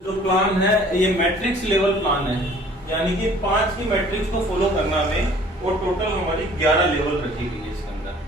जो प्लान है ये मैट्रिक्स लेवल प्लान है, यानी कि 5 की मैट्रिक्स को फॉलो करना हमें, और टोटल हमारी 11 लेवल रखी गई है इसके अंदर।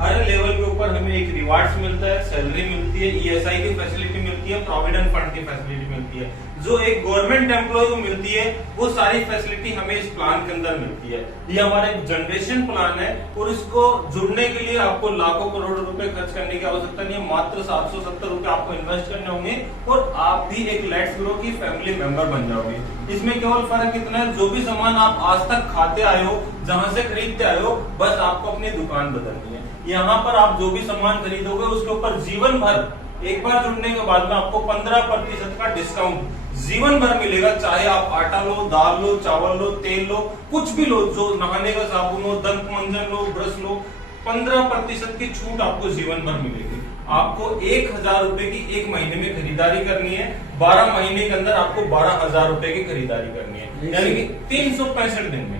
हर लेवल के ऊपर हमें एक रिवार्ड्स मिलता है, सैलरी मिलती है, ईएसआई की फैसिलिटी मिलती है, प्रोविडेंट फंड की फैसिलिटी मिलती है। जो एक गवर्नमेंट एम्प्लॉय को मिलती है वो सारी फैसिलिटी हमें इस प्लान के अंदर मिलती है। ये हमारा एक जनरेशन प्लान है और इसको जुड़ने के लिए आपको लाखों करोड़ रुपए खर्च करने की आवश्यकता नहीं है। मात्र 770 रुपए आपको इन्वेस्ट करने होंगे और आप भी एक लेट्स ग्रो की फैमिली मेंबर बन जाओगे। इसमें केवल फर्क कितना है, जो भी सामान आप आज तक खाते आए हो, जहां से खरीदते आए हो, बस आपको अपनी दुकान बदलनी है। यहाँ पर आप जो भी सामान खरीदोगे उसके ऊपर जीवन भर, एक बार जुड़ने के बाद में आपको 15% का डिस्काउंट जीवन भर मिलेगा। चाहे आप आटा लो, दाल लो, चावल लो, तेल लो, कुछ भी लो, जो नहाने का साबुन हो, दंत मंजन लो, ब्रश लो, 15% की छूट आपको जीवन भर मिलेगी। आपको 1000 रुपए की एक महीने में खरीदारी करनी है, 12 महीने के अंदर आपको 12,000 रुपए की खरीदारी करनी है, यानी कि 365 दिन में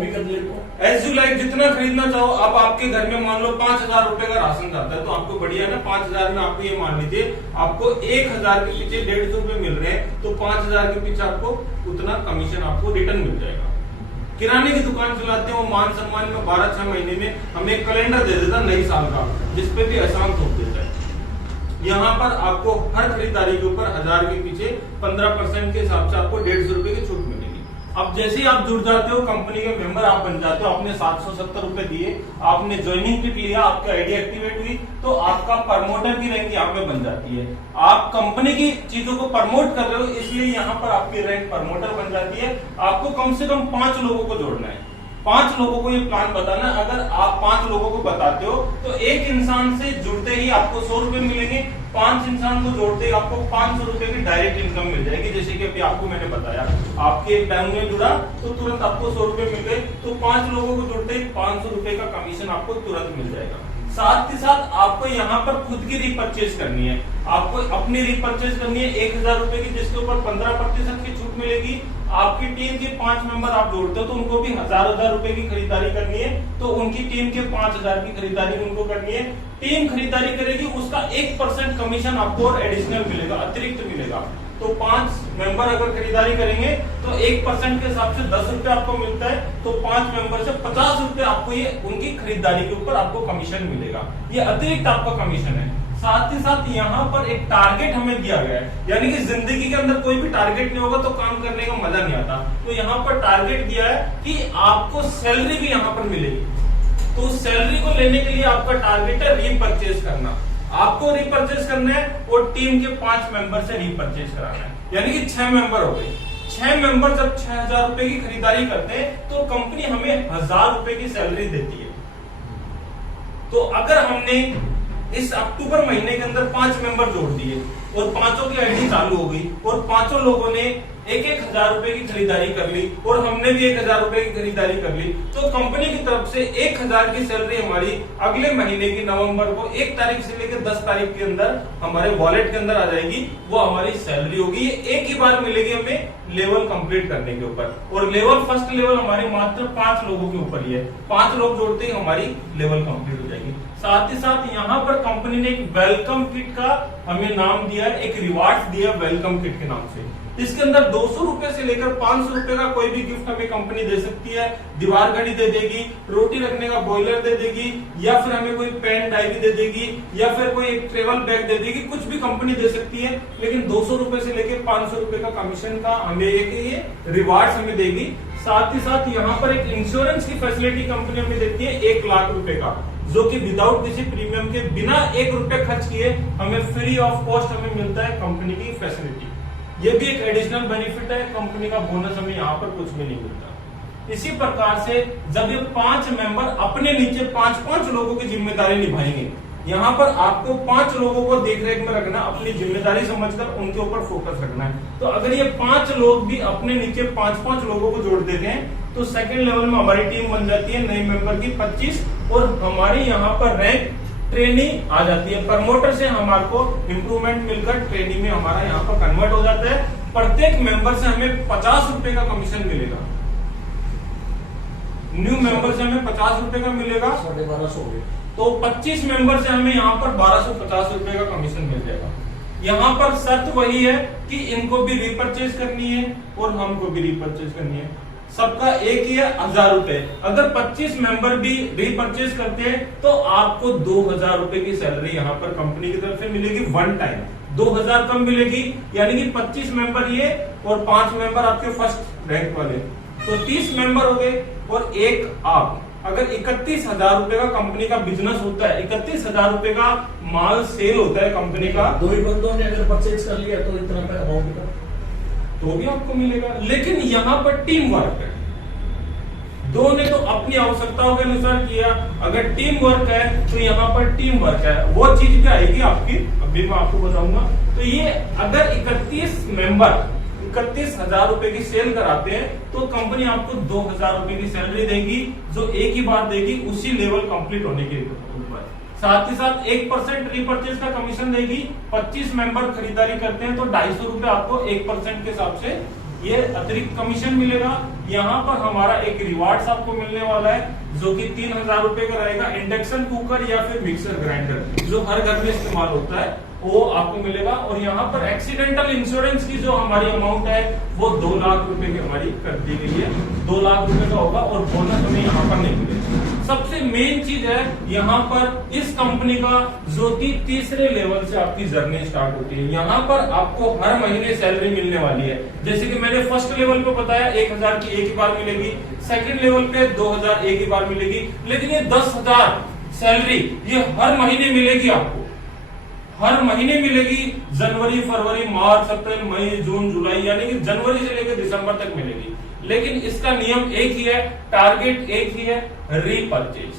भी कर लेते एज यू लाइक, जितना खरीदना चाहो। अब आपके घर में मान लो 5,000 रुपए का राशन जाता है तो आपको बढ़िया है ना। 5,000 में आपको ये मान लीजिए आपको 1,000 के पीछे 150 रुपए मिल रहे हैं, तो 5,000 के पीछे आपको उतना कमीशन आपको रिटर्न मिल जाएगा। किराने की दुकान चलाते हैं, वो मान सम्मान में 12-6 महीने में हमें एक कैलेंडर दे देता नई साल का, जिसपे भी एहसान थोप देता है। यहाँ पर आपको हर खरीदारी के ऊपर 1000 के पीछे 15% के हिसाब से आपको 150 रुपए की छूट मिलेगी। अब जैसे ही आप जुड़ जाते हो, कंपनी के मेंबर आप बन जाते हो, आपने 770 रुपए दिए, आपने ज्वाइनिंग किट लिया, आपकी आईडी एक्टिवेट हुई, तो आपका प्रमोटर की रैंक यहाँ पे बन जाती है। आप कंपनी की चीजों को प्रमोट कर रहे हो, इसलिए यहाँ पर आपकी रैंक प्रमोटर बन जाती है। आपको कम से कम 5 लोगों को जोड़ना है, 5 लोगों को ये प्लान बताना। अगर आप 5 लोगों को बताते हो तो एक इंसान से जुड़ते ही आपको 100 रुपए मिलेंगे, 5 इंसान को जोड़ते ही आपको 500 रुपए की डायरेक्ट इनकम मिल जाएगी। जैसे कि अभी आपको मैंने बताया, आपके एक बैंक में जुड़ा तो तुरंत आपको 100 रुपए मिल गए, तो 5 लोगों को जुड़ते ही 500 रुपए का कमीशन आपको तुरंत मिल जाएगा। साथ ही साथ आपको यहाँ पर खुद की रिपर्चेज करनी है, आपको अपनी रिपर्चेज करनी है 1000 रुपए की, जिसके ऊपर 15% की छूट मिलेगी। आपकी टीम के 5 मेंबर आप जोड़ते हो तो उनको भी 1000 रुपए की खरीदारी करनी है, तो उनकी टीम के 5000 की खरीदारी उनको करनी है। टीम खरीदारी करेगी, उसका 1% कमीशन आपको और एडिशनल मिलेगा, अतिरिक्त मिलेगा। तो 5 मेंबर अगर खरीदारी करेंगे तो 1% के हिसाब से 10 रुपए आपको मिलता है, तो 5 मेंबर से 50 रुपए आपको ये उनकी खरीदारी के ऊपर आपको कमीशन मिलेगा। ये अतिरिक्त आपका कमीशन है। साथ ही साथ यहाँ पर एक टारगेट हमें दिया गया है, यानी कि जिंदगी के अंदर कोई भी टारगेट नहीं होगा तो काम करने का मजा नहीं आता। तो यहाँ पर टारगेट दिया है कि आपको सैलरी भी यहाँ पर मिलेगी। तो सैलरी को लेने के लिए आपका टारगेट है रीपरचेज करना। आपको रीपरचेज करना है और टीम के 5 मेंबर से रीपरचेज कराना है, यानी कि 6 मेंबर हो गए। 6 मेंबर जब 6000 रुपए की खरीदारी करते हैं तो कंपनी हमें 1000 रुपए की सैलरी देती है। तो अगर हमने इस अक्टूबर महीने के अंदर 5 मेंबर जोड़ दिए और 5 की आईडी चालू हो गई और 5 लोगों ने 1000 रुपए की खरीदारी कर ली और हमने भी 1000 रुपए की खरीदारी कर ली, तो कंपनी की तरफ से 1000 की सैलरी हमारी अगले महीने की नवंबर को 1 तारीख से लेकर 10 तारीख के अंदर हमारे वॉलेट के अंदर आ जाएगी। वो हमारी सैलरी होगी, ये एक ही बार मिलेगी हमें लेवल कंप्लीट करने के ऊपर। और लेवल फर्स्ट लेवल हमारी मात्र 5 लोगों के ऊपर ही है, 5 लोग जोड़ते ही हमारी लेवल कंप्लीट हो जाएगी। साथ ही साथ यहाँ पर कंपनी ने एक वेलकम किट का हमें नाम दिया है, एक रिवार्ड दिया वेलकम किट के नाम से। इसके अंदर 200 रुपए से लेकर 500 रुपए का कोई भी गिफ्ट हमें कंपनी दे सकती है। दीवार घड़ी दे देगी, रोटी रखने का बॉयलर दे देगी, या फिर हमें कोई पेन डायरी दे देगी, या फिर कोई एक ट्रेवल बैग दे देगी, कुछ भी कंपनी दे सकती है। लेकिन 200 रुपए से लेकर 500 रुपए का कमीशन का हमें एक ये रिवार्ड हमें देगी। साथ ही साथ यहाँ पर एक इंश्योरेंस की फैसिलिटी कंपनी हमें देती है 1 लाख रुपए का, जो कि विदाउट किसी प्रीमियम के, बिना 1 रुपए खर्च किए हमें फ्री ऑफ कॉस्ट हमें मिलता है कंपनी की फैसिलिटी। ये भी एक एडिशनल बेनिफिट है, कंपनी का बोनस हमें यहाँ पर कुछ भी नहीं मिलता। इसी प्रकार से जब ये 5 मेंबर अपने नीचे 5-5 लोगों की जिम्मेदारी निभाएंगे, यहाँ पर आपको 5 लोगों को देखरेख में रखना, अपनी जिम्मेदारी समझकर उनके ऊपर फोकस रखना है। तो अगर ये 5 लोग भी अपने नीचे 5-5 लोगों को जोड़ देते हैं तो सेकंड लेवल में हमारी टीम बन जाती है नए मेंबर की 25, और हमारी यहाँ पर रैंक ट्रेनी आ जाती है। प्रमोटर से हमारे को इम्प्रूवमेंट मिलकर ट्रेनी में हमारा यहाँ पर कन्वर्ट हो जाता है। प्रत्येक मेंबर से हमें 50 रुपए का कमीशन मिलेगा। न्यू मेंबर से हमें 50 रुपए का मिलेगा, 1250 हो गए। तो 25 मेंबर से हमें यहाँ पर 1250 रुपए का कमीशन मिल जाएगा। यहाँ पर शर्त वही है कि इनको भी रिपर्चेज करनी है और हमको भी रिपर्चेज करनी है। सबका एक ही है 1000 रुपए। अगर 25 मेंबर भी रिपर्चेज करते हैं तो आपको 2000 रुपए की सैलरी यहाँ पर कंपनी की तरफ से मिलेगी वन टाइम। 2000 कम मिलेगी, यानी कि 25 मेंबर ये और 5 मेंबर आपके फर्स्ट रैंक वाले, तो 30 मेंबर हो गए और एक आप। अगर 31,000 रुपए का कंपनी का बिजनेस होता है, 31,000 रुपए का माल सेल होता है कंपनी का, दो ही बंदों ने अगर परचेज कर लिया तो इतना अमाउंट का तो भी आपको मिलेगा। लेकिन यहाँ पर टीम वर्क है, दो ने तो अपनी आवश्यकताओं के अनुसार किया। अगर टीम वर्क है तो यहाँ पर टीम वर्क है, वो चीज क्या आएगी आपकी, अभी मैं आपको बताऊंगा। तो ये अगर 31 मेंबर 31,000 रुपए की सेल कराते हैं तो कंपनी आपको 2,000 रुपए की सैलरी देगी, जो एक ही बार देगी उसी लेवल कंप्लीट होने के ऊपर। साथ ही साथ 1% रिपर्चेज का कमीशन देगी। 25 मेंबर खरीदारी करते हैं तो 250 रुपए आपको 1% के हिसाब से ये अतिरिक्त कमीशन मिलेगा। यहाँ पर हमारा एक रिवार्ड्स आपको मिलने वाला है जो कि 3,000 रुपए का रहेगा। इंडक्शन कुकर या फिर मिक्सर ग्राइंडर जो हर घर में इस्तेमाल होता है वो आपको मिलेगा। और यहाँ पर एक्सीडेंटल इंश्योरेंस की जो हमारी अमाउंट है वो 2 लाख रुपए की हमारी कर दी गई है। 2 लाख रुपए का होगा और बोनस हमें यहाँ पर नहीं मिलेगा। सबसे मेन चीज है यहाँ पर इस कंपनी का जो कि तीसरे लेवल से आपकी जर्नी स्टार्ट होती है। यहाँ पर आपको हर महीने सैलरी मिलने वाली है। जैसे कि मैंने फर्स्ट लेवल पे बताया 1,000 की एक ही बार मिलेगी, सेकंड लेवल पे 2,000 एक ही बार मिलेगी, लेकिन ये 10,000 सैलरी ये हर महीने मिलेगी आपको, हर महीने मिलेगी। जनवरी, फरवरी, मार्च, अप्रैल, मई, जून, जुलाई, यानी कि जनवरी से लेकर दिसंबर तक मिलेगी। लेकिन इसका नियम एक ही है, टारगेट एक ही है, रीपरचेज।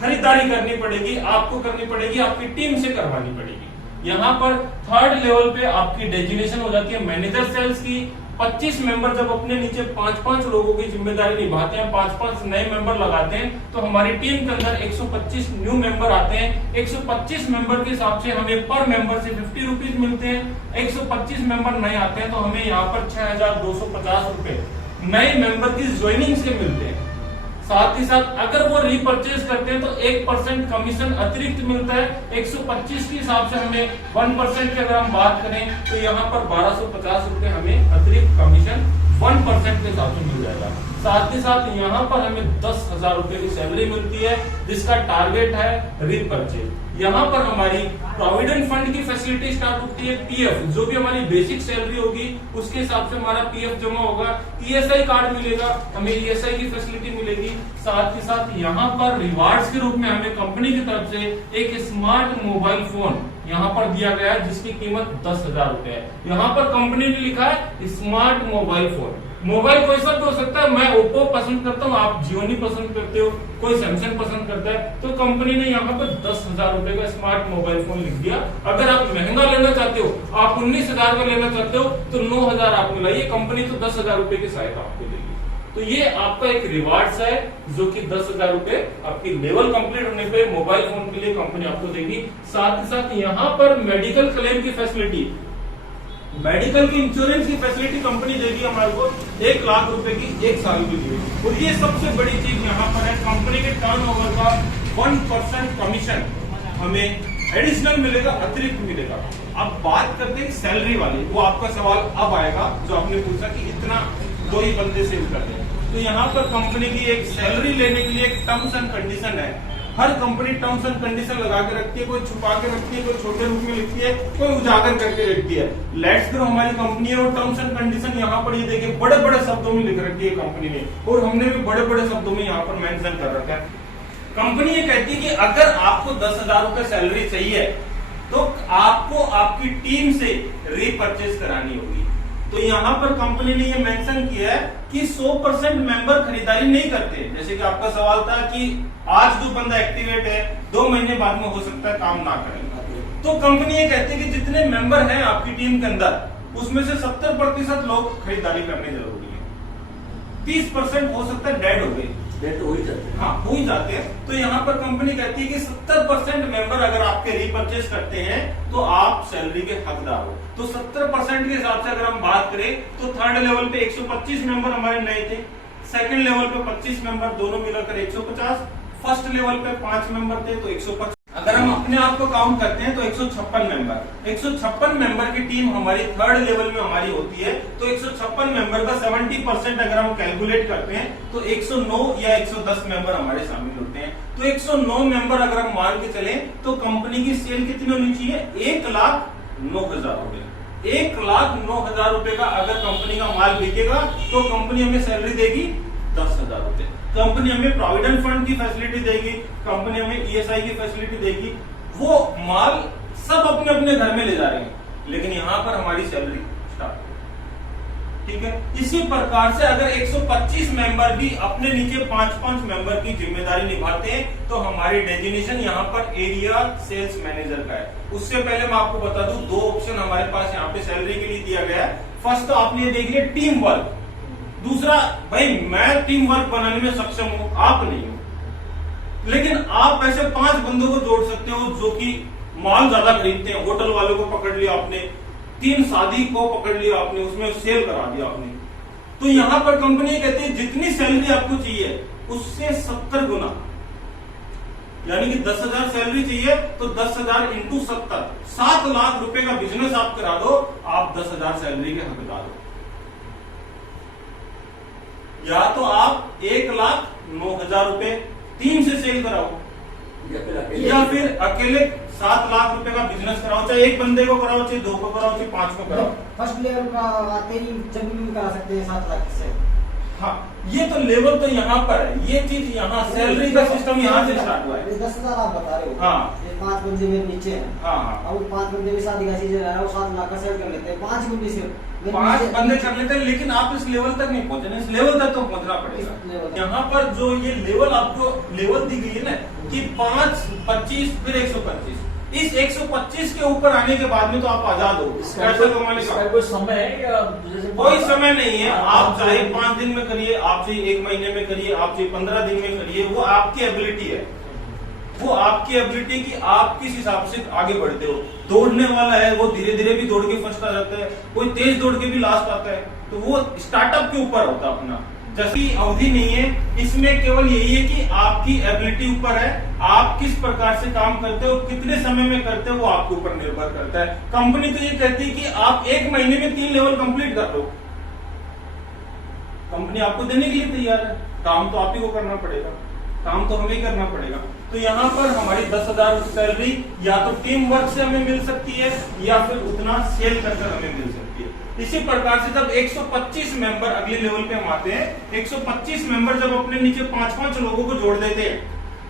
खरीदारी करनी पड़ेगी, आपको करनी पड़ेगी, आपकी टीम से करवानी पड़ेगी। यहाँ पर थर्ड लेवल पे आपकी डेजिग्नेशन हो जाती है मैनेजर सेल्स की। 25 मेंबर जब अपने नीचे 5-5 लोगों की जिम्मेदारी निभाते हैं, 5-5 नए मेंबर लगाते हैं, तो हमारी टीम के अंदर 125 न्यू मेंबर आते हैं। 125 मेंबर के हिसाब से हमें पर मेंबर से 50 रुपीज मिलते हैं। 125 मेंबर नए आते हैं तो हमें यहाँ पर 6,250 रुपए नए मेंबर की ज्वाइनिंग से मिलते हैं। साथ ही साथ अगर वो रिपर्चेज करते हैं तो 1% कमीशन अतिरिक्त मिलता है। 125 के हिसाब से हमें 1% की अगर हम बात करें तो यहाँ पर 1,250 रुपए हमें अतिरिक्त कमीशन 1% के हिसाब से मिल जाएगा। साथ ही साथ यहाँ पर हमें 10,000 रुपए की सैलरी मिलती है जिसका टारगेट है रिपर्चेज। यहाँ पर हमारी प्रोविडेंट फंड की फैसिलिटी स्टार्ट होती है। पीएफ जो भी हमारी बेसिक सैलरी होगी उसके हिसाब से हमारा पीएफ जमा होगा। ईएसआई कार्ड मिलेगा, हमें ईएसआई की फैसिलिटी मिलेगी। साथ ही साथ यहाँ पर रिवार्ड्स के रूप में हमें कंपनी की तरफ से एक स्मार्ट मोबाइल फोन यहाँ पर दिया गया है जिसकी कीमत 10,000 रुपए है। यहाँ पर कंपनी ने लिखा है स्मार्ट मोबाइल फोन। मोबाइल कोई सा भी हो सकता है, मैं ओप्पो पसंद करता हूँ, आप जियोनी पसंद करते हो, कोई सैमसंग पसंद करता है, तो कंपनी ने यहाँ पर 10,000 रुपए का स्मार्ट मोबाइल फोन लिख दिया। अगर आप महंगा लेना चाहते हो, आप 19,000 का लेना चाहते हो तो 9,000 आप मिलाइए, कंपनी तो 10,000 रुपए की सहायता आपको देगी। तो ये आपका एक रिवार्ड्स है जो कि 10,000 रुपए आपकी लेवल कंप्लीट होने पे मोबाइल फोन के लिए कंपनी आपको देगी। साथ ही साथ यहाँ पर मेडिकल क्लेम की फैसिलिटी, मेडिकल की इंश्योरेंस की फैसिलिटी कंपनी देगी हमारे को 1 लाख रुपए की 1 साल के लिए। और ये सबसे बड़ी चीज यहाँ पर है, कंपनी के टर्नओवर का 1% कमीशन हमें एडिशनल मिलेगा, अतिरिक्त मिलेगा। अब बात करते हैं सैलरी वाली, वो आपका सवाल अब आएगा जो आपने पूछा कि इतना 2 ही बंदे सेल करते हैं। तो यहाँ पर कंपनी की एक सैलरी लेने के लिए एक टर्म्स एंड कंडीशन है। हर कंपनी टर्म्स एंड कंडीशन लगा के रखती है, कोई छुपा के रखती है, कोई छोटे रूप में लिखती है, कोई उजागर करके रखती है। लेट्स ग्रो हमारी कंपनी है और टर्म्स एंड कंडीशन यहाँ पर ये देखिए बड़े बड़े शब्दों में लिख रखी है कंपनी ने, और हमने भी बड़े बड़े शब्दों में यहाँ पर मेंशन कर रखा है। कंपनी ये कहती है कि अगर आपको 10,000 रुपए सैलरी चाहिए तो आपको आपकी टीम से रीपरचेज करानी होगी। तो यहाँ पर कंपनी ने ये मेंशन किया है कि 100% मेंबर खरीदारी नहीं करते। जैसे कि आपका सवाल था कि आज जो बंदा एक्टिवेट है 2 महीने बाद में हो सकता है काम ना करें, तो कंपनी ये कहती है कि जितने मेंबर हैं आपकी टीम के अंदर उसमें से 70% लोग खरीदारी करने जरूरी है, 30% हो सकता है डेड हो गए, डेट हो ही जाते हैं। हाँ हो ही जाते हैं। तो यहाँ पर कंपनी कहती है कि 70% मेंबर अगर आपके रिपर्चेज करते हैं तो आप सैलरी के हकदार हो। तो 70% के हिसाब से अगर हम बात करें तो थर्ड लेवल पे 125 मेंबर हमारे नए थे, सेकंड लेवल पे 25 मेंबर, दोनों मिलाकर 150, फर्स्ट लेवल पे 5 मेंबर थे तो 150। अगर हम अपने आप को काउंट करते हैं तो 156 मेंबर, 156 मेंबर की टीम हमारी थर्ड लेवल में हमारी होती है। तो 156 मेंबर का 70% अगर हम कैलकुलेट करते हैं तो 109 या 110 मेंबर हमारे शामिल होते हैं। तो 109 मेंबर अगर हम मान के चले तो कंपनी की सेल कितनी होनी चाहिए? 1,09,000 रुपए। 1,09,000 रुपए का अगर कंपनी का माल बिकेगा तो कंपनी हमें सैलरी देगी 10,000 रुपए। कंपनी हमें प्रोविडेंट फंड की फैसिलिटी देगी, कंपनी हमें ईएसआई की फैसिलिटी देगी। वो माल सब अपने अपने घर में ले जा रहे हैं, लेकिन यहां पर हमारी सैलरी स्टार्ट। ठीक है, इसी प्रकार से अगर 125 मेंबर भी अपने नीचे 5-5 मेंबर की जिम्मेदारी निभाते हैं तो हमारी डेजिग्नेशन यहाँ पर एरिया सेल्स मैनेजर का है। उससे पहले मैं आपको बता दूं, 2 ऑप्शन हमारे पास यहाँ पे सैलरी के लिए दिया गया है। फर्स्ट तो आपने ये देख लिया टीम वर्क, दूसरा भाई मैं टीम वर्क बनाने में सक्षम हूं, आप नहीं हो, लेकिन आप ऐसे 5 बंदों को जोड़ सकते हो जो कि माल ज्यादा खरीदते हैं। होटल वालों को पकड़ लिया आपने, 3 शादी को पकड़ लिया आपने, उसमें सेल करा दिया आपने। तो यहां पर कंपनी कहती है जितनी सैलरी आपको चाहिए उससे 70 गुना, यानी कि 10,000 सैलरी चाहिए तो 10,000 इंटू 70, 7 लाख रुपए का बिजनेस आप करा दो, आप 10,000 सैलरी के हकदार हो। या तो आप 1,09,000 रुपए टीम से सेल कराओ, या फिर अकेले 7 लाख रुपए का बिजनेस कराओ, चाहे एक बंदे को कराओ, चाहे 2 को कराओ, चाहे 5 को कराओ। फर्स्ट लेवल का आते ही जमीन में करा सकते हैं 7 लाख से। हाँ, ये तो लेवल तो यहाँ पर है, ये चीज यहाँ सैलरी का सिस्टम यहाँ से स्टार्ट हुआ है। 10,000 आप बता रहे हो। हाँ, ये 5 बंदे मेरे नीचे हैं। हाँ, अब 5 बंदे भी शादी का सीजन है, वो 7 लाख का सेल कर लेते हैं। 5 बंदे से 5 बंदे कर लेते हैं, लेकिन आप इस लेवल तक नहीं पहुंचे, इस लेवल तक तो पहुंचना पड़ेगा। यहाँ पर जो ये लेवल आपको लेवल दी गई है ना कि 5, 25 फिर 125, इस 125 के ऊपर आने के बाद में तो आप आजाद हो पैसा कमाने का। कोई समय है या जैसे कोई समय नहीं है, आप चाहे 5 दिन में करिए, आप चाहे 1 महीने में करिए, आप चाहे 15 दिन में करिए, वो आपकी एबिलिटी है। वो आपकी एबिलिटी की आप किस हिसाब से आगे बढ़ते हो। दौड़ने वाला है वो धीरे धीरे भी दौड़ के फर्स्ट आ जाता है, कोई तेज दौड़ के भी लास्ट आता है। तो वो स्टार्टअप के ऊपर होता है अपना, जैसी अवधि नहीं है, इसमें केवल यही है कि आपकी एबिलिटी ऊपर है, आप किस प्रकार से काम करते हो, कितने समय में करते हो, वो आपके ऊपर निर्भर करता है। कंपनी तो ये कहती है कि आप 1 महीने में 3 लेवल कंप्लीट कर लो, कंपनी आपको देने के लिए तैयार है। काम तो आप ही को करना पड़ेगा, काम तो हमें करना पड़ेगा। तो यहाँ पर हमारी 10,000 सैलरी या तो टीम वर्क से हमें मिल सकती है या फिर उतना सेल कर हमें मिल सकती है। इसी प्रकार से जब 125 मेंबर अगले लेवल पे हम आते हैं, 125 मेंबर जब अपने नीचे 5-5 लोगों को जोड़ देते हैं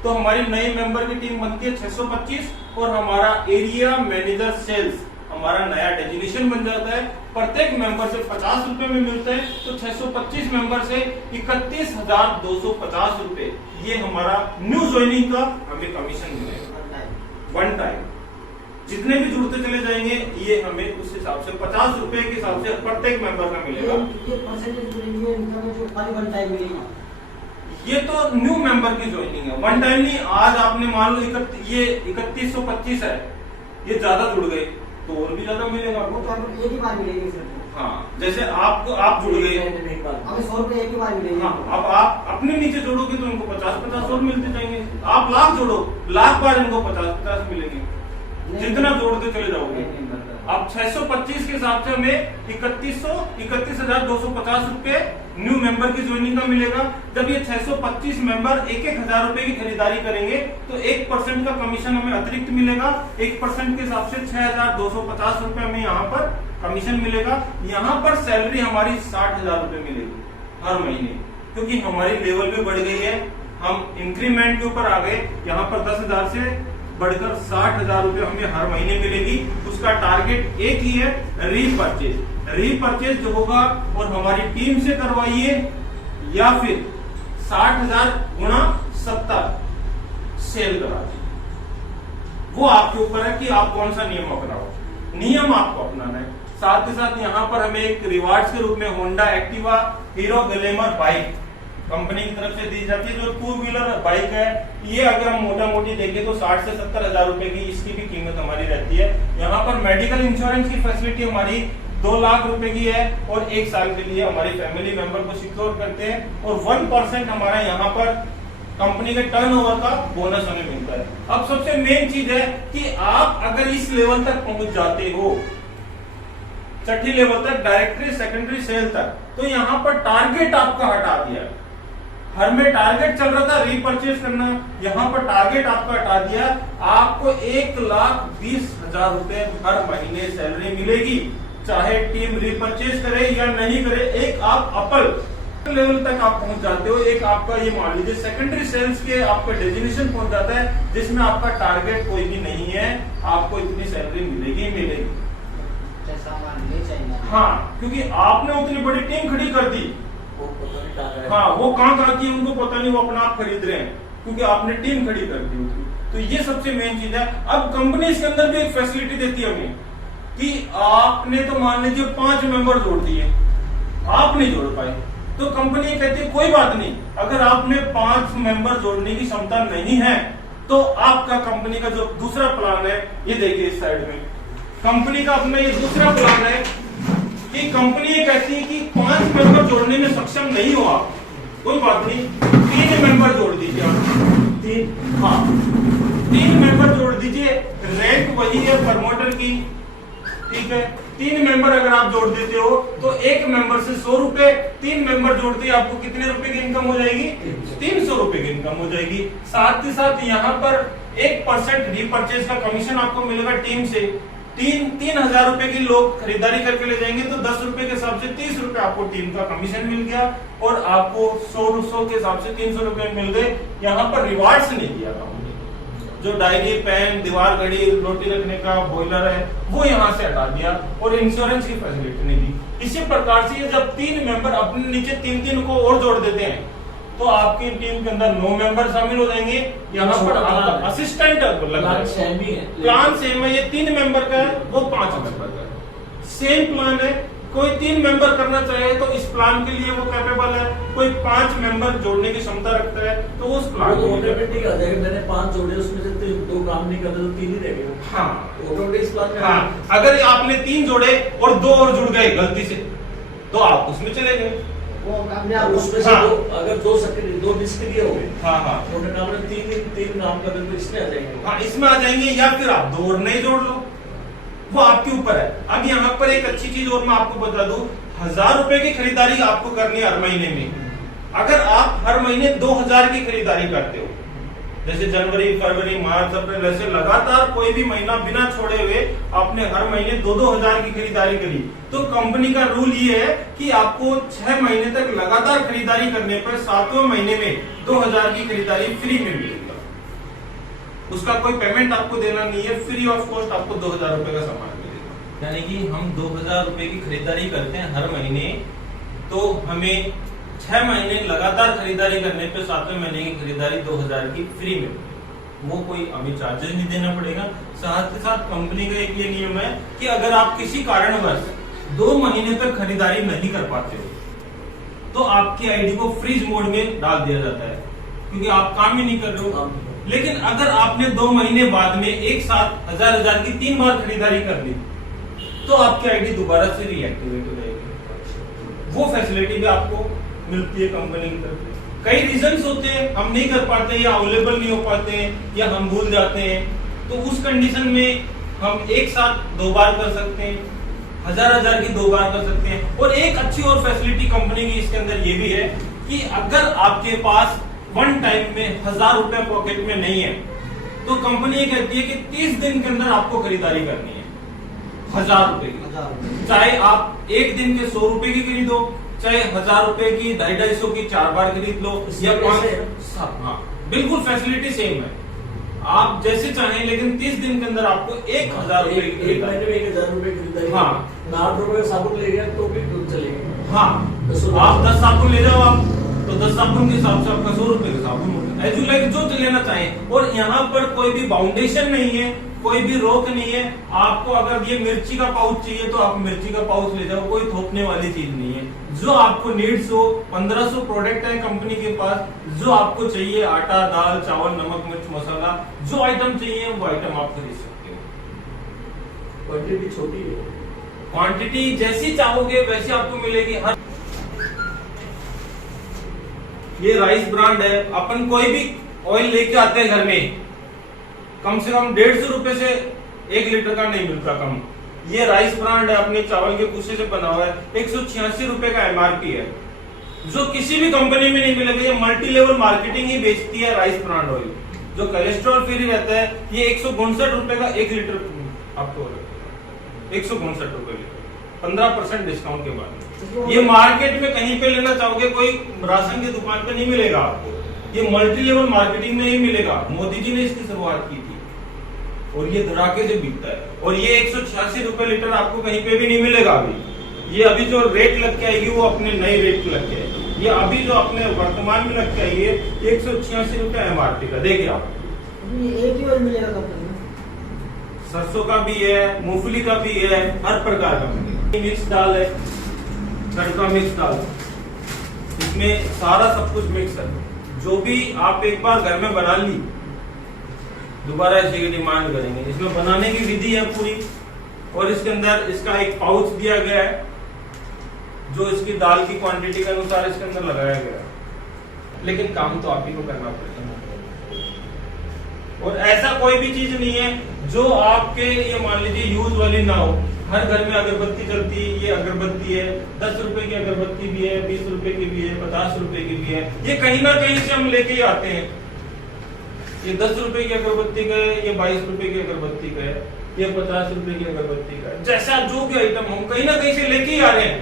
तो हमारी नए मेंबर की टीम बनती है 625 और हमारा एरिया मैनेजर सेल्स हमारा नया डेजिग्नेशन बन जाता है। प्रत्येक मेंबर से 50 रुपए में मिलता है, तो 625 मेंबर से 31,250 रुपए ये हमारा न्यू ज्वाइनिंग का हमें कमीशन मिलेगा 1 टाइम। जितने भी जुड़ते चले जाएंगे ये हमें उस हिसाब से 50 रुपए के हिसाब से प्रत्येक मेंबर का मिलेगा। ये परसेंटेज मिलेंगे इनका में जो खाली 1 टाइम मिलेगा। ये तो न्यू मेंबर की ज्वाइनिंग है, 1 टाइम नहीं। आज आपने मान लो ये 3125 है, ये ज्यादा जुड़ गए तो और भी ज्यादा मिलेगा। वो तो एक ही बार मिलेगी सिर्फ। हाँ, जैसे आपको आप जुड़ गए, हमें 100 रुपए एक ही बार मिलेगी। हाँ, अब आप अपने नीचे जोड़ोगे तो इनको 50-50 और मिलते जाएंगे। आप लाख जोड़ो, लाख बार इनको 50-50 मिलेंगे, जितना जोड़ते चले जाओगे। अब 625 के हिसाब से हमें 31,250 रुपए न्यू मेंबर की ज्वाइनिंग का मिलेगा। जब ये 625 मेंबर 1,000 रुपए की खरीदारी करेंगे तो 1% का कमीशन हमें अतिरिक्त मिलेगा। 1% के हिसाब से 6,250 रुपए हमें यहाँ पर कमीशन मिलेगा। यहाँ पर सैलरी हमारी 60,000 रुपए मिलेगी हर महीने, क्योंकि हमारी लेवल भी बढ़ गई है, हम इंक्रीमेंट के ऊपर आ गए। यहाँ पर 10,000 से बढ़कर 60,000 रुपए हमें हर महीने मिलेगी। उसका टारगेट एक ही है, रीपरचेज जो होगा और हमारी टीम से करवाइए या फिर 60,000 गुणा 70 सेल करा दीजिए। वो आपके ऊपर है कि आप कौन सा नियम अपनाओ, नियम आपको अपनाना है। साथ ही साथ यहाँ पर हमें एक रिवार्ड्स के रूप में Honda Activa hero glamour bike company की तरफ से दी जाती है। जो 2 व्हीलर बाइक है, ये अगर हम मोटा मोटी देखें तो 60 से 70,000 रुपए की इसकी भी कीमत हमारी रहती है। यहाँ पर मेडिकल इंश्योरेंस की फैसिलिटी हमारी 2 लाख रुपए की है और 1 साल के लिए हमारी फैमिली मेंबर को सिक्योर करते हैं। और 1% हमारा यहाँ पर कंपनी के टर्नओवर का बोनस हमें मिलता है। अब सबसे मेन चीज है कि आप अगर इस लेवल तक पहुंच जाते हो, छठी लेवल तक, डायरेक्टरी सेकेंडरी सेल तक, तो यहाँ पर टारगेट आपका हटा दिया। हर में टारगेट चल रहा था रीपरचेज करना, यहाँ पर टारगेट आपका हटा दिया। आपको 1,20,000 रुपए हर महीने सैलरी मिलेगी, चाहे टीम रीपरचेज करे या नहीं करे। एक आप अपर लेवल तक आप पहुंच जाते हो। एक आपका ये मान लीजिए सेकेंडरी सेल्स के आपका डेजिग्नेशन पहुंच जाता है, जिसमें आपका टारगेट कोई भी नहीं है, आपको इतनी सैलरी मिलेगी ही मिलेगी। हाँ, क्योंकि आपने उतनी बड़ी टीम खड़ी कर दी। हाँ, वो कहाँ की उनको पता नहीं, वो अपना आप खरीद रहे हैं क्योंकि आपने टीम खड़ी कर दी उतनी। तो ये सबसे मेन चीज है। अब कंपनी इसके अंदर भी एक फैसिलिटी देती है हमें कि आपने तो मान लीजिए 5 मेंबर जोड़ दिए, आप नहीं जोड़ पाए, तो कंपनी कहती है कोई बात नहीं, अगर आपने 5 मेंबर जोड़ने की क्षमता नहीं है तो आपका कंपनी का जो दूसरा प्लान है, ये देखिए इस साइड में कंपनी का अपना ये दूसरा प्लान है कि कंपनी ये कहती है कि 5 मेंबर जोड़ने में सक्षम नहीं हो आप, कोई बात नहीं, 3 मेंबर जोड़ दीजिए आप। 3 मेंबर जोड़ दीजिए, रैंक वही है प्रमोटर की, ठीक है। 3 मेंबर अगर आप जोड़ देते हो तो एक मेंबर से 100 रुपए, 3 मेंबर जोड़ते ही आपको कितने रुपए की इनकम हो जाएगी? 300 रुपए की इनकम हो जाएगी। साथ ही साथ यहाँ पर 1% रीपरचेज का कमीशन आपको मिलेगा टीम से। 3,000 रुपए की लोग खरीदारी करके ले जाएंगे तो 10 रुपए के हिसाब से 30 रुपए आपको टीम का कमीशन मिल गया और आपको 100 के हिसाब से 300 रुपए मिल गए। यहाँ पर रिवार्ड्स नहीं दिया था, जो डायरी, पेन, दीवार घड़ी, रोटी रखने का बॉयलर है वो यहाँ से हटा दिया और इंश्योरेंस की फैसिलिटी नहीं दी। इसी प्रकार से जब 3 मेंबर अपने नीचे 3 को और जोड़ देते हैं तो आपकी टीम के अंदर 9 मेंबर शामिल हो जाएंगे। यहाँ पर आपका असिस्टेंट प्लान सेम है, ये 3 मेंबर का है, वो 5 मेंबर का है, सेम प्लान है। कोई 3 मेंबर करना चाहे तो इस प्लान के लिए वो कैपेबल है, कोई 5 मेंबर जोड़ने की क्षमता रखता है तो उस प्लान ऑटोमेटिक आ जाएगा। मैंने 5 जोड़े, उसमें से 2 काम नहीं करते तो 3 ही रह गए। हाँ, ऑटोमेटिक इस प्लान में। हाँ, अगर आपने 3 जोड़े और 2 और जुड़ गए गलती से तो आप उसमें चले गए। उसमें से 2 अगर 2 निष्क्रिय हो गए, हाँ, तो काम 3 काम कर तो इसमें आ जाएंगे। हाँ, इसमें आ जाएंगे, या फिर आप 2 और नहीं जोड़ लो, वो आपके ऊपर है। अब यहाँ पर एक अच्छी चीज और मैं आपको बता दूं, 1,000 रुपए की खरीदारी आपको करनी है हर महीने में। अगर आप हर महीने 2,000 की खरीदारी करते हो, जैसे जनवरी, फरवरी, मार्च, अप्रैल, ऐसे लगातार कोई भी महीना बिना छोड़े हुए आपने हर महीने 2-2,000 की खरीदारी करी, तो कंपनी का रूल ये है कि आपको 6 महीने तक लगातार खरीदारी करने पर 7वें महीने में 2,000 की खरीदारी फ्री में मिलेगी। उसका कोई पेमेंट आपको देना नहीं है, फ्री ऑफ कॉस्ट आपको 2,000 रुपए का सामान मिलेगा। यानी कि हम 2,000 रुपए की खरीदारी करते हैं हर महीने, तो हमें 6 महीने लगातार खरीदारी करने पे 7वें महीने की खरीदारी 2,000 की फ्री में, वो कोई हमें चार्जेस नहीं देना पड़ेगा। साथ ही साथ कंपनी का एक ये नियम है कि अगर आप किसी कारणवश 2 महीने तक खरीदारी नहीं कर पाते हो तो आपकी आईडी को फ्रीज मोड में डाल दिया जाता है, क्योंकि आप काम ही नहीं कर रहे हो। लेकिन अगर आपने 2 महीने बाद में एक साथ 1,000 की 3 बार खरीदारी कर ली तो आपकी आईडी दोबारा से रीएक्टिवेट हो जाएगी। वो फैसिलिटी भी आपको मिलती है कंपनी की तरफ से। कई रीजंस होते हैं, हम नहीं कर पाते या अवेलेबल नहीं हो पाते हैं या हम भूल जाते हैं, तो उस कंडीशन में हम एक साथ 2 बार कर सकते हैं, 1,000 की 2 बार कर सकते हैं। और एक अच्छी और फैसिलिटी कंपनी की इसके अंदर ये भी है कि अगर आपके पास वन टाइम में 1,000 रुपए पॉकेट में नहीं है तो कंपनी ये कहती है कि 30 दिन के अंदर आपको खरीदारी करनी है 1,000 रुपए की। चाहे आप एक दिन के 100 रुपए की खरीदो, चाहे 1,000 रुपए की 250 की 4 बार खरीद लो या 5। हाँ, बिल्कुल फैसिलिटी सेम है, आप जैसे चाहें, लेकिन 30 दिन के अंदर आपको 1,000 रुपए की खरीदारी। 1,000 रुपए खरीदारी। हाँ, 8 रुपए का साबुन ले गया तो भी चलेगा। हाँ, आप 10 साबुन ले जाओ आप, तो 10 साबुन के हिसाब से आपका 100 रुपए का साबुन होगा। एज यू लाइक, जो लेना चाहें। और यहाँ पर कोई भी बाउंडेशन नहीं है, कोई भी रोक नहीं है। आपको अगर ये मिर्ची का पाउच चाहिए तो आप मिर्ची का पाउच ले जाओ, कोई थोपने वाली चीज नहीं है। जो आपको नीड्स हो, 1500 प्रोडक्ट है कंपनी के पास, जो आपको चाहिए, आटा, दाल, चावल, नमक, मिर्च, मसाला, जो आइटम चाहिए वो आइटम आप खरीद सकते हो। क्वांटिटी छोटी है, क्वांटिटी जैसी चाहोगे वैसी आपको मिलेगी। हर ये राइस ब्रांड है। अपन कोई भी ऑयल लेके आते हैं घर में, कम से कम 150 रुपए से 1 लीटर का नहीं मिलता कम। ये राइस ब्रांड है, अपने चावल के भूसे से बना हुआ है, 186 रुपए का MRP है, जो किसी भी कंपनी में नहीं मिलेगा। ये मल्टी लेवल मार्केटिंग ही बेचती है राइस ब्रांड ऑयल, जो कोलेस्ट्रॉल फ्री रहता है। ये 162 रुपए का 1 लीटर आपको 162 रुपए लीटर, 15% डिस्काउंट के बाद। ये मार्केट में कहीं पे लेना चाहोगे, कोई राशन की दुकान पे नहीं मिलेगा आपको। ये मल्टी लेवल मार्केटिंग में ही मिलेगा। मोदी जी ने इसकी शुरुआत की थी और ये धड़ाके से बिकता है। और ये 186 रुपए लीटर आपको कहीं पे भी नहीं मिलेगा अभी। ये अभी जो रेट लग के आएगी वो अपने नए रेट लग के आएगी। ये अभी जो अपने वर्तमान में लग के आई है 186 रुपए MRP का। देखिए आप, एक ही ऑयल मिलेगा कंपनी में, सरसों का भी है, मूंगफली का भी है, हर प्रकार का मिलेगा। मिक्स दाल है, तड़का मिक्स दाल, इसमें सारा सब कुछ मिक्स है। जो भी आप एक बार घर में बना ली, दोबारा इसी की डिमांड करेंगे। इसमें बनाने की विधि है पूरी, और इसके अंदर इसका एक पाउच दिया गया है, जो इसकी दाल की क्वांटिटी के अनुसार इसके अंदर लगाया गया है। लेकिन काम तो आप ही को करना पड़ेगा। और ऐसा कोई भी चीज नहीं है जो आपके, ये मान लीजिए, यूज वाली ना हो। हर घर में अगरबत्ती चलती है, ये अगरबत्ती है, 10 रुपए की अगरबत्ती भी है, 20 रुपए की भी है, 50 रुपए की भी है। ये कहीं ना कहीं से हम लेके ही आते हैं। ये 10 रुपए की अगरबत्ती का है, ये 22 रुपए की अगरबत्ती का है, ये 50 रुपए की अगरबत्ती का है। जैसा जो भी आइटम हम कहीं ना कहीं से लेके ही आ रहे हैं।